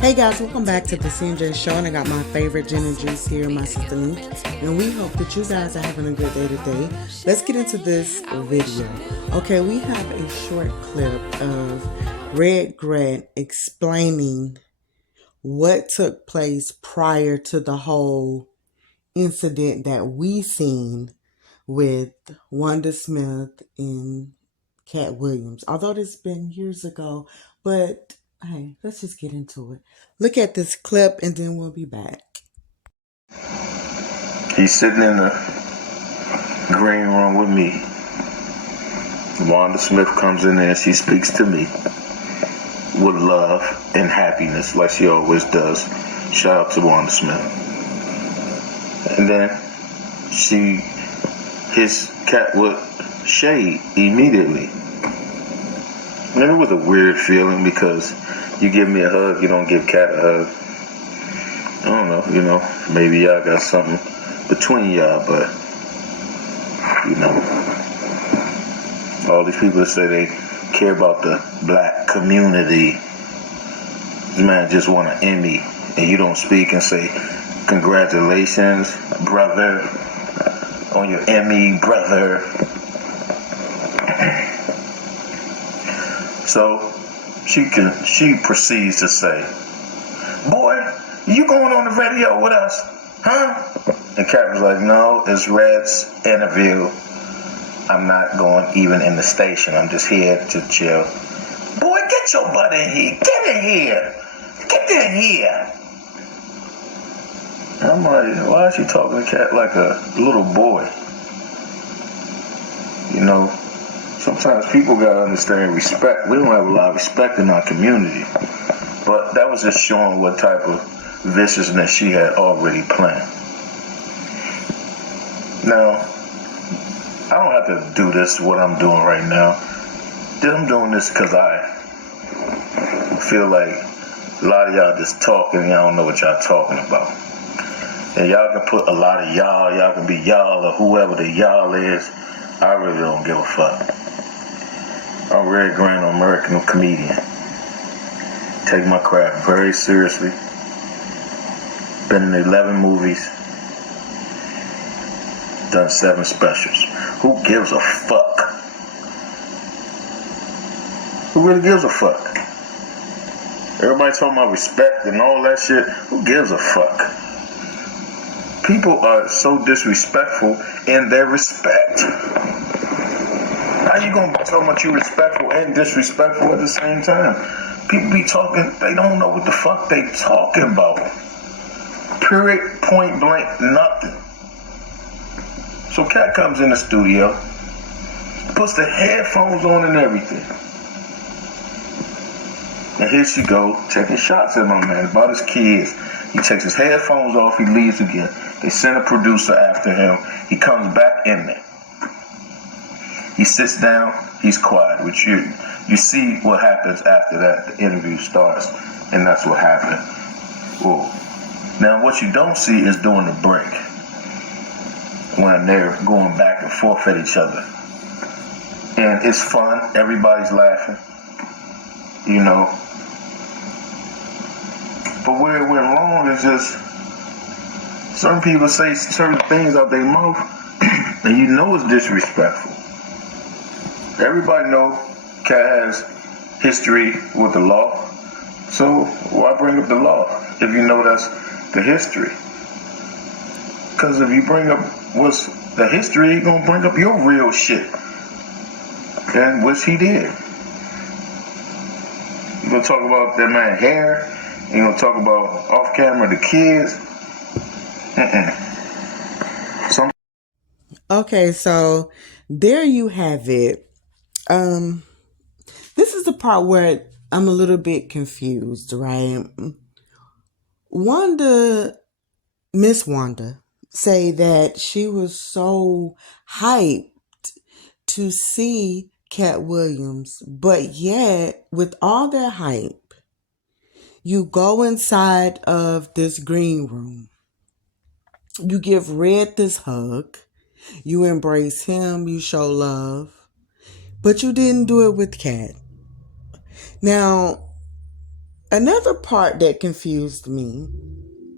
Hey guys, welcome back to the CNJ Show, and I got my favorite gin and juice here, my sister Link, and we hope that you guys are having a good day today. Let's get into this video. Okay, we have a short clip of Red Grant explaining what took place prior to the whole incident that we seen with Wanda Smith and Katt Williams. Although this has been years ago, but hey, let's just get into it. Look at this clip and then we'll be back. He's sitting in the green room with me. Wanda Smith comes in there and she speaks to me with love and happiness like she always does. Shout out to Wanda Smith. And then she hits Katt with shade immediately. And it was a weird feeling because you give me a hug, you don't give Katt a hug. I don't know, maybe y'all got something between y'all, but, all these people that say they care about the black community, this man just won an Emmy, and you don't speak and say, congratulations, brother, on your Emmy, brother. So she proceeds to say, boy, you going on the radio with us, huh? And Katt was like, no, it's Red's interview. I'm not going even in the station. I'm just here to chill. Boy, get your butt in here. Get in here. Get in here. And I'm like, why is she talking to Katt like a little boy? Sometimes people gotta understand respect. We don't have a lot of respect in our community. But that was just showing what type of viciousness she had already planned. Now, I don't have to do this, what I'm doing right now. I'm doing this because I feel like a lot of y'all just talking and y'all don't know what y'all talking about. And y'all can put a lot of y'all can be y'all or whoever the y'all is. I really don't give a fuck. I'm Red Grant, an American comedian. Take my craft very seriously. Been in 11 movies. Done 7 specials. Who gives a fuck? Who really gives a fuck? Everybody talking about respect and all that shit. Who gives a fuck? People are so disrespectful in their respect. How you gonna be talking about you respectful and disrespectful at the same time? People be talking, they don't know what the fuck they talking about. Period, point blank, nothing. So Katt comes in the studio, puts the headphones on and everything. And here she go, taking shots at my man about his kids. He takes his headphones off, he leaves again. They send a producer after him. He comes back in there. He sits down, he's quiet, which you see what happens after that. The interview starts, and that's what happened. Whoa. Now, what you don't see is during the break, when they're going back and forth at each other. And it's fun, everybody's laughing, But where it went wrong is just, certain people say certain things out their mouth, and it's disrespectful. Everybody know Katt has history with the law, so why bring up the law if you know that's the history? Because if you bring up what's the history, you're going to bring up your real shit, and which he did. You're going to talk about that man's hair, you're going to talk about off camera the kids. Okay, so there you have it. This is the part where I'm a little bit confused, right? Miss Wanda, say that she was so hyped to see Katt Williams, but yet, with all that hype, you go inside of this green room. You give Red this hug. You embrace him. You show love. But you didn't do it with Katt. Now, Another part that confused me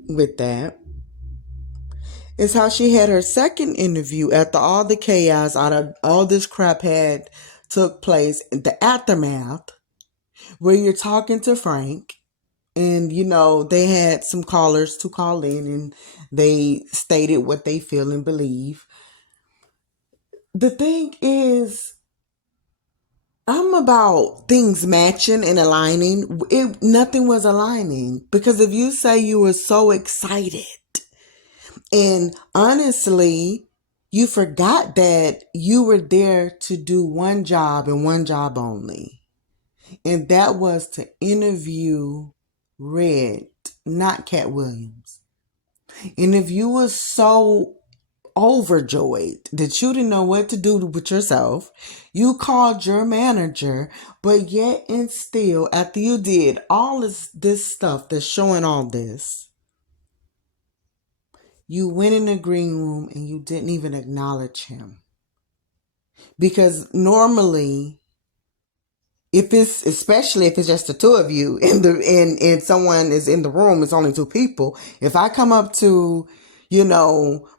with that is how she had her second interview after all the chaos out of all this crap had took place in the aftermath, where you're talking to Frank, and they had some callers to call in, and they stated what they feel and believe. The thing is, I'm about things matching and aligning. Nothing was aligning, because if you say you were so excited, and honestly, you forgot that you were there to do one job and one job only. And that was to interview Red, not Cat Williams. And if you were so overjoyed that you didn't know what to do with yourself, you called your manager, but yet and still, after you did all this stuff that's showing all this, you went in the green room and you didn't even acknowledge him. Because normally, especially if it's just the two of you and someone is in the room, it's only two people. If I come up to,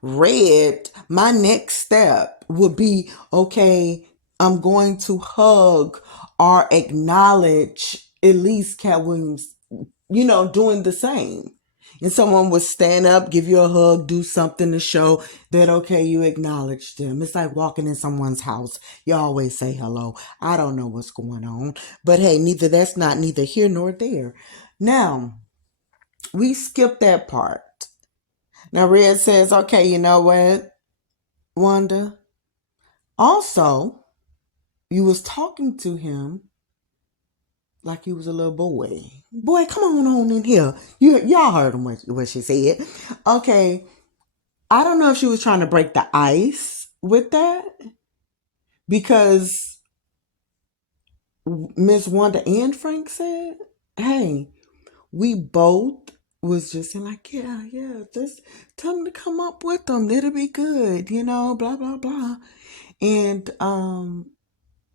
Red, my next step would be, okay, I'm going to hug or acknowledge at least Cat Williams, doing the same. And someone would stand up, give you a hug, do something to show that, okay, you acknowledge them. It's like walking in someone's house. You always say hello. I don't know what's going on. But hey, that's neither here nor there. Now, we skip that part. Now, Red says, okay, you know what, Wanda? Also, you was talking to him like he was a little boy. Boy, come on in here. Y'all heard him what she said. Okay, I don't know if she was trying to break the ice with that, because Miss Wanda and Frank said, hey, we both was just saying like, yeah, just tell them to come up with them. It'll be good, blah, blah, blah. And,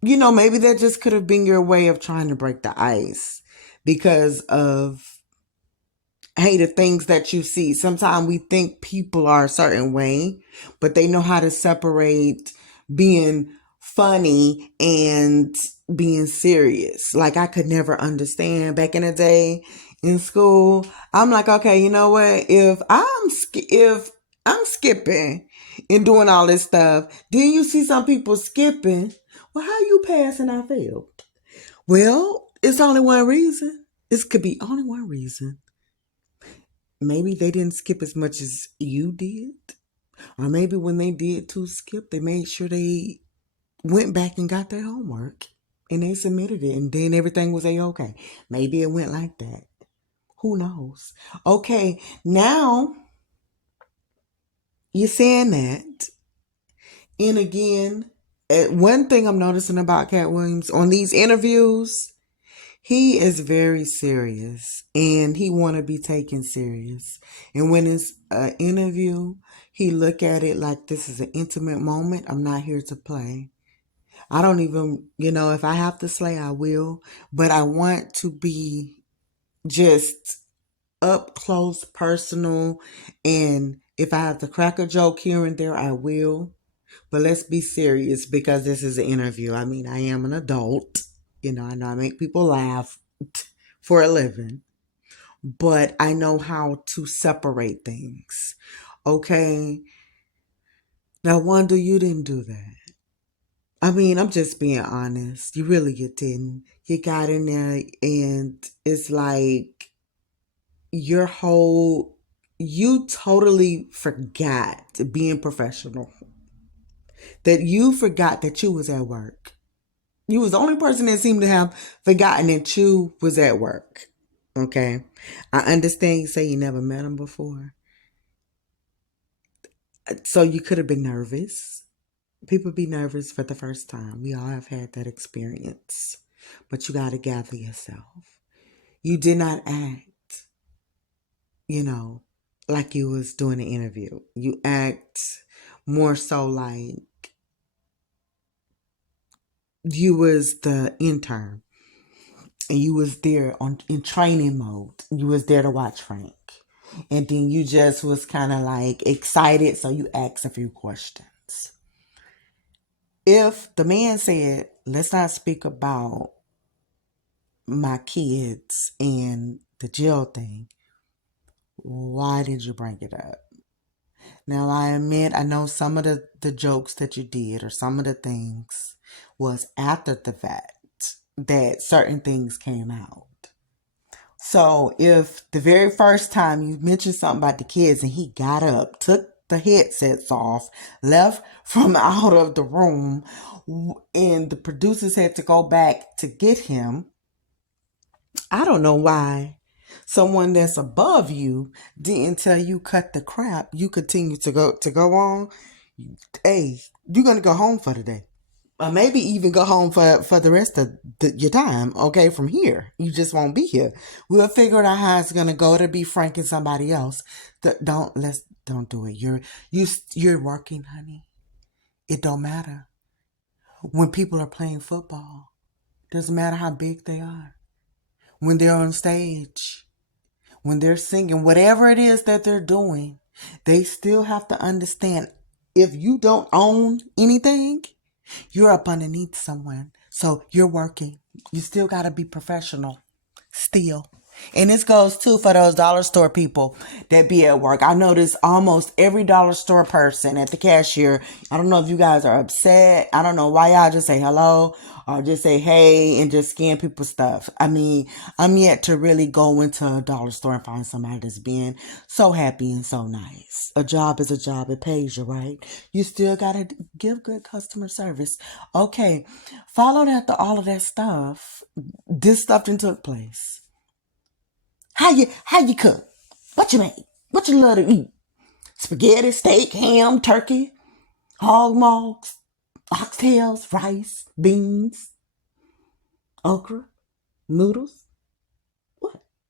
maybe that just could have been your way of trying to break the ice because of, hey, the things that you see. Sometimes we think people are a certain way, but they know how to separate being funny and being serious. Like, I could never understand back in the day in school. I'm like, okay, you know what? If I'm skipping and doing all this stuff, then you see some people skipping. Well, how you pass and I failed? Well, it's only one reason. This could be only one reason. Maybe they didn't skip as much as you did. Or maybe when they did to skip, they made sure they went back and got their homework and they submitted it, and then everything was A-okay. Maybe it went like that. Who knows? Okay, now you're saying that. And again, one thing I'm noticing about Cat Williams on these interviews, he is very serious and he want to be taken serious. And when it's an interview, he look at it like this is an intimate moment. I'm not here to play. I don't even, if I have to slay, I will. But I want to be just up close, personal. And if I have to crack a joke here and there, I will. But let's be serious, because this is an interview. I mean, I am an adult. I know I make people laugh for a living. But I know how to separate things. Okay? Now, Wanda, you didn't do that. I mean, I'm just being honest. You didn't. You got in there and it's like you totally forgot being professional. That you forgot that you was at work. You was the only person that seemed to have forgotten that you was at work. Okay? I understand you say you never met him before. So you could have been nervous. People be nervous for the first time. We all have had that experience. But you got to gather yourself. You did not act, like you was doing an interview. You act more so like you was the intern. and you was there in training mode. You was there to watch Frank. And then you just was kind of like excited, so you asked a few questions. If the man said, let's not speak about my kids and the jail thing, why did you bring it up? Now, I admit, I know some of the jokes that you did or some of the things was after the fact that certain things came out. So if the very first time you mentioned something about the kids and he got up, took the headsets off, left from out of the room, and the producers had to go back to get him, I don't know why someone that's above you didn't tell you cut the crap. You continue to go on. Hey, you're gonna go home for the day. Or maybe even go home for the rest of your time, okay, from here. You just won't be here. We'll figure out how it's going to go to be Frank and somebody else. Don't do it. You're working, honey. It don't matter. When people are playing football, doesn't matter how big they are. When they're on stage, when they're singing, whatever it is that they're doing, they still have to understand if you don't own anything, you're up underneath someone. So you're working. You still got to be professional. Still. And this goes too for those dollar store people that be at work. I notice almost every dollar store person at the cashier. I don't know if you guys are upset. I don't know why y'all just say hello or just say hey and just scan people's stuff. I mean, I'm yet to really go into a dollar store and find somebody that's being so happy and so nice. A job is a job. It pays you, right? You still got to give good customer service. Okay. Followed after all of that stuff, this stuff didn't took place. How you cook? What you make? What you love to eat? Spaghetti, steak, ham, turkey, hog mugs, oxtails, rice, beans, okra, noodles.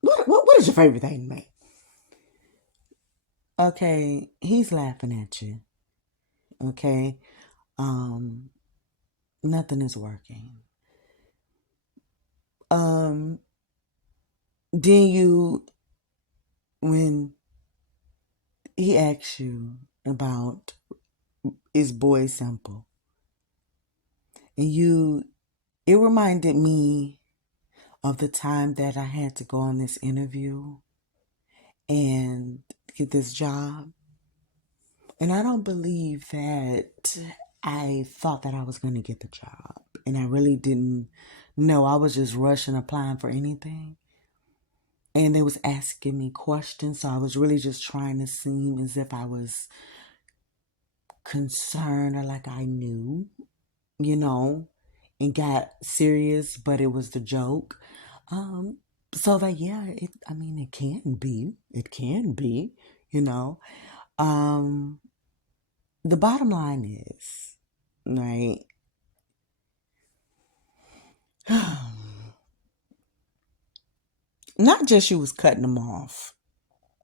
What is your favorite thing to make? Okay, he's laughing at you. Okay, nothing is working. Then when he asks you about is boy simple, and it reminded me of the time that I had to go on this interview and get this job. And I don't believe that I thought that I was going to get the job. And I really didn't know. I was just rushing, applying for anything. And they was asking me questions. So I was really just trying to seem as if I was concerned or like I knew, and got serious, but it was the joke. So that, yeah, it can be, the bottom line is, right, not just you was cutting them off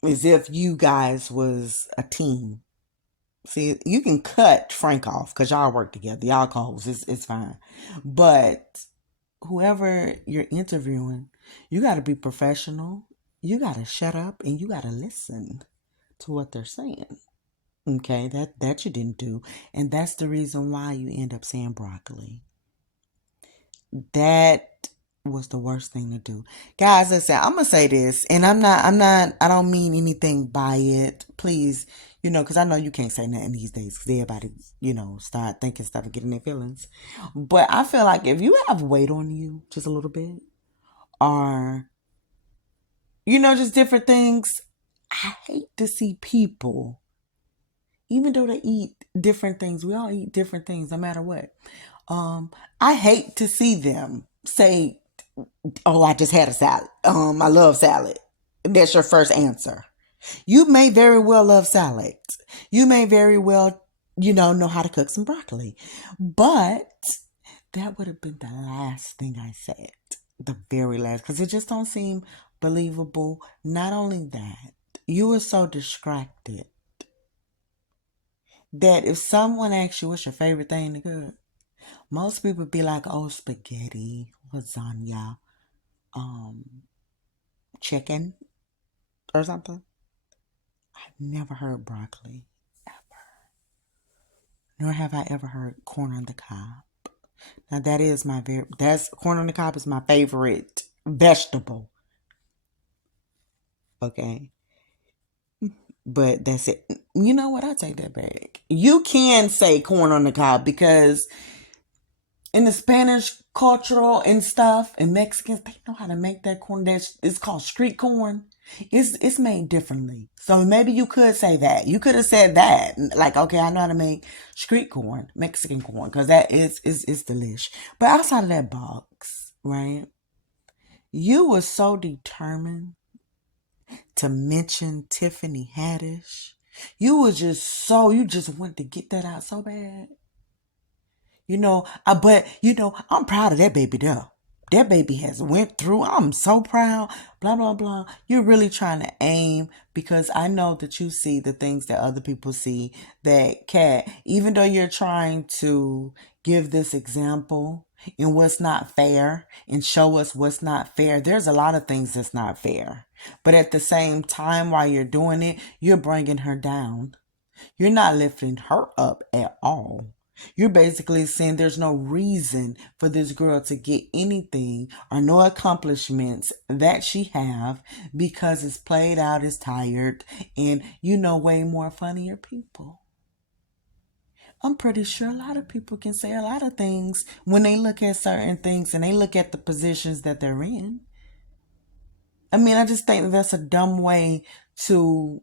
as if you guys was a team. See, you can cut Frank off because y'all work together. Y'all co-hosts. It's fine. But whoever you're interviewing, you got to be professional. You got to shut up and you got to listen to what they're saying. Okay, that you didn't do. And that's the reason why you end up saying broccoli. That was the worst thing to do. Guys, listen, I'm going to say this, and I don't mean anything by it. Please, because I know you can't say nothing these days because everybody, start thinking stuff and getting their feelings. But I feel like if you have weight on you just a little bit, or, just different things, I hate to see people, even though they eat different things, we all eat different things no matter what. I hate to see them say, oh, I just had a salad. I love salad. That's your first answer. You may very well love salad. You may very well, know how to cook some broccoli. But that would have been the last thing I said. The very last. Because it just don't seem believable. Not only that, you were so distracted that if someone asks you what's your favorite thing to cook, most people be like, oh, spaghetti, lasagna, chicken or something. I've never heard broccoli, nor have I ever heard corn on the cob. Now that's corn on the cob is my favorite vegetable. Okay. But that's it. You know what? I take that back. You can say corn on the cob because in the Spanish cultural and stuff, and Mexicans, they know how to make that corn. It's called street corn. It's made differently. So maybe you could say that. You could have said that. Like, okay, I know how to make street corn, Mexican corn, because that is delish. But outside of that box, right? You were so determined to mention Tiffany Haddish. You just wanted to get that out so bad. But I'm proud of that baby though. That baby has went through. I'm so proud. Blah, blah, blah. You're really trying to aim because I know that you see the things that other people see. That Kat, even though you're trying to give this example in what's not fair and show us what's not fair, there's a lot of things that's not fair. But at the same time, while you're doing it, you're bringing her down. You're not lifting her up at all. You're basically saying there's no reason for this girl to get anything or no accomplishments that she have because it's played out, it's tired, and way more funnier people. I'm pretty sure a lot of people can say a lot of things when they look at certain things and they look at the positions that they're in. I mean, I just think that's a dumb way to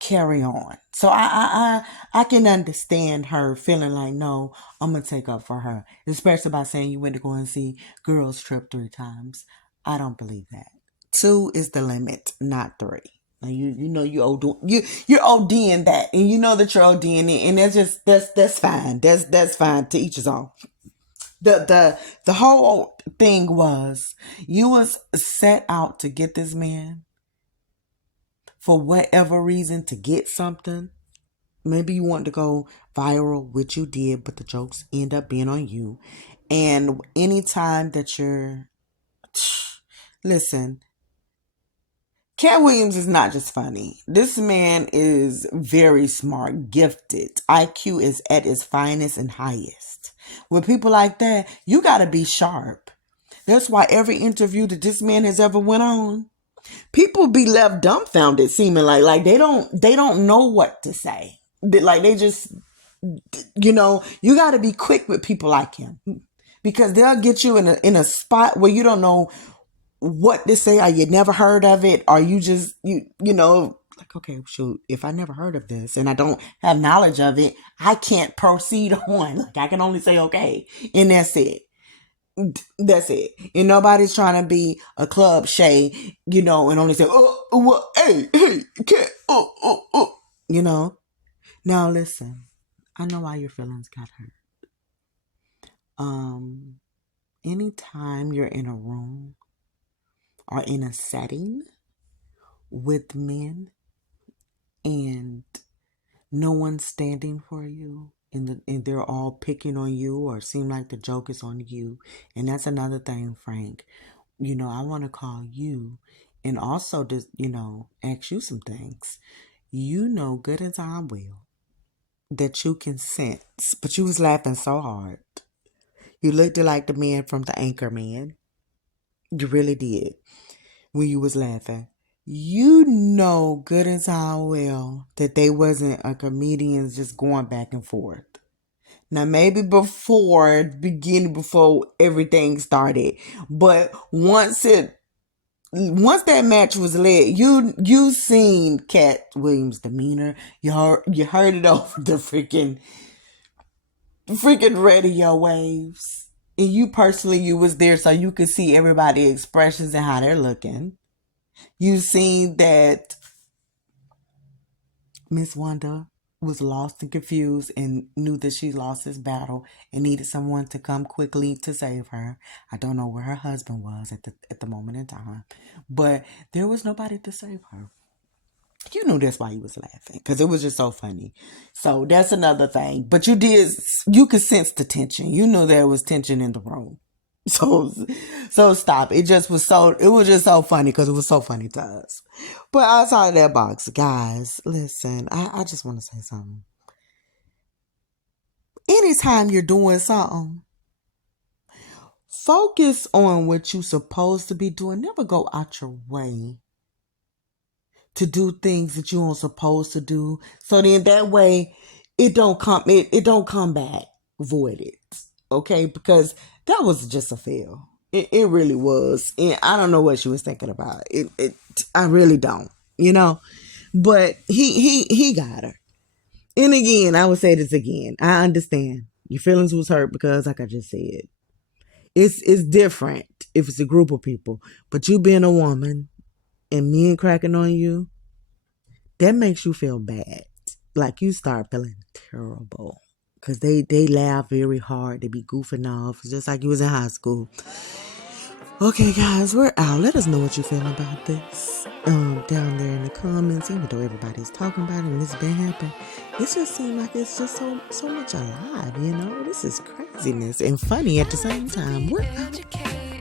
carry on. So I can understand her feeling like, no, I'm gonna take up for her, especially by saying you went to go and see Girls Trip 3 times. I don't believe that. 2 is the limit, not 3. Now you're ODing that, and you know that you're ODing it, and that's fine. That's fine. To each his own. The whole thing was you was set out to get this man for whatever reason, to get something. Maybe you want to go viral, which you did, but the jokes end up being on you. And anytime that listen, Cat Williams is not just funny. This man is very smart, gifted. IQ is at its finest and highest. With people like that, you got to be sharp. That's why every interview that this man has ever went on, people be left dumbfounded, seeming like they don't know what to say. Like they just, you got to be quick with people like him because they'll get you in a spot where you don't know what to say, or you never heard of it, or you just like, okay, shoot, if I never heard of this and I don't have knowledge of it, I can't proceed on. Like I can only say okay, and that's it. That's it. And nobody's trying to be a club Shay, and only say, hey, cat, Now listen, I know why your feelings got hurt. Anytime you're in a room or in a setting with men and no one's standing for you, and they're all picking on you or seem like the joke is on you. And that's another thing, Frank. I want to call you and also just, ask you some things. Good as I will that you can sense, but you was laughing so hard. You looked like the man from The Anchor Man. You really did when you was laughing. Good as I will that they wasn't a comedians just going back and forth. Now maybe before everything started, but once that match was lit, you seen Cat Williams' demeanor. You heard it over the freaking radio waves. And you personally, you was there so you could see everybody's expressions and how they're looking. You seen that Miss Wanda was lost and confused and knew that she lost this battle and needed someone to come quickly to save her. I don't know where her husband was at the moment in time, but there was nobody to save her. You knew that's why you was laughing, because it was just so funny. So that's another thing. But you could sense the tension. You knew there was tension in the room. So, so stop. It was just so funny because it was so funny to us. But outside of that box, guys, listen, I just want to say something. Anytime you're doing something, focus on what you're supposed to be doing. Never go out your way to do things that you aren't supposed to do. So then that way it don't come back voided. Okay? Because that was just a fail. It really was. And I don't know what she was thinking about. I really don't. But he got her. And again, I would say this again. I understand. Your feelings was hurt because, like I just said, it's different if it's a group of people. But you being a woman and men cracking on you, that makes you feel bad. Like you start feeling terrible. Because they laugh very hard. They be goofing off. It's just like you was in high school. Okay, guys, we're out. Let us know what you feel about this. Down there in the comments, even though everybody's talking about it and it's been happening, it just seems like it's just so much alive, This is craziness and funny at the same time. We're out.